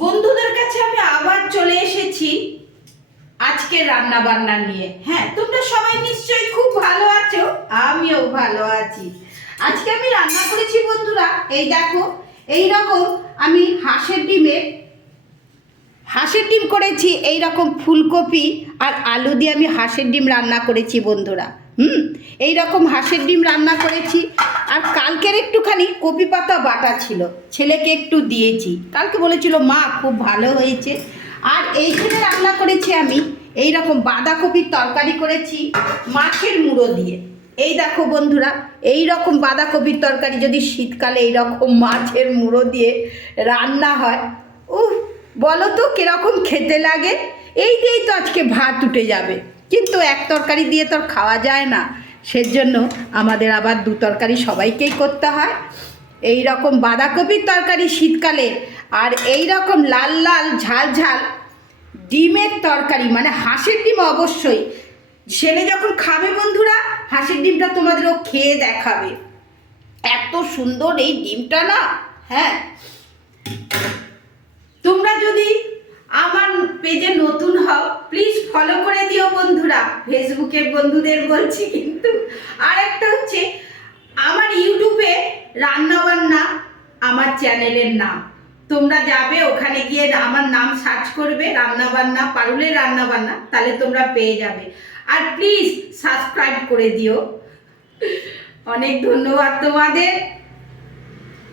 বন্ধুদের কাছে আমি আবার চলে এসেছি আজকে রান্না বান্না নিয়ে। হ্যাঁ তোমরা সবাই নিশ্চয়ই খুব ভালো আছো, আমিও ভালো আছি। আজকে আমি রান্না করেছি বন্ধুরা, এই দেখো, এই রকম আমি হাঁসের ডিমে, হাঁসের ডিম করেছি এই রকম ফুলকপি আর আলু দিয়ে আমি হাঁসের ডিম রান্না করেছি বন্ধুরা। হুম, এই রকম হাঁসের ডিম রান্না করেছি। আর কালকের একটুখানি কপি পাতা বাটা ছিল। ছেলেকে একটু দিয়েছি। কালকে বলেছিল, মা, খুব ভালো হয়েছে। আর এইখানে রান্না করেছি আমি এই রকম বাঁধাকপির তরকারি করেছি মাছের মুড়ো দিয়ে। এই দেখো বন্ধুরা এই রকম বাঁধাকপির তরকারি যদি শীতকালে এই রকম মাছের মুড়ো দিয়ে রান্না হয় উহ বলো তো কীরকম খেতে লাগে? এই দিয়েই তো আজকে ভাত উঠে যাবে। কিন্তু এক তরকারি দিয়ে তো খাওয়া যায় না। সেজন্য আমাদের আবার দু তরকারি সবাইকেই করতে হয়। এই রকম বাঁধাকপির তরকারি শীতকালে আর এই রকম লাল লাল ঝাল ঝাল ডিমের তরকারি মানে হাঁসের ডিম অবশ্যই। ছেলে যখন খাবে বন্ধুরা, হাঁসের ডিমটা তোমাদেরও খেয়ে দেখাবে। এত সুন্দর এই ডিমটা না হ্যাঁ তোমরা যদি আমার পেজে নতুন হও প্লিজ ফলো করে দিও বন্ধুরা, ফেসবুকের বন্ধুদের বলছি কিন্তু আর একটা হচ্ছে, আমার ইউটিউবে রান্না বান্না আমার চ্যানেলের নাম। তোমরা যাবে, ওখানে গিয়ে আমার নাম সার্চ করবে রান্না বান্না পারুলের রান্না বান্না তাহলে তোমরা পেয়ে যাবে। আর প্লিজ সাবস্ক্রাইব করে দিও। অনেক ধন্যবাদ তোমাদের।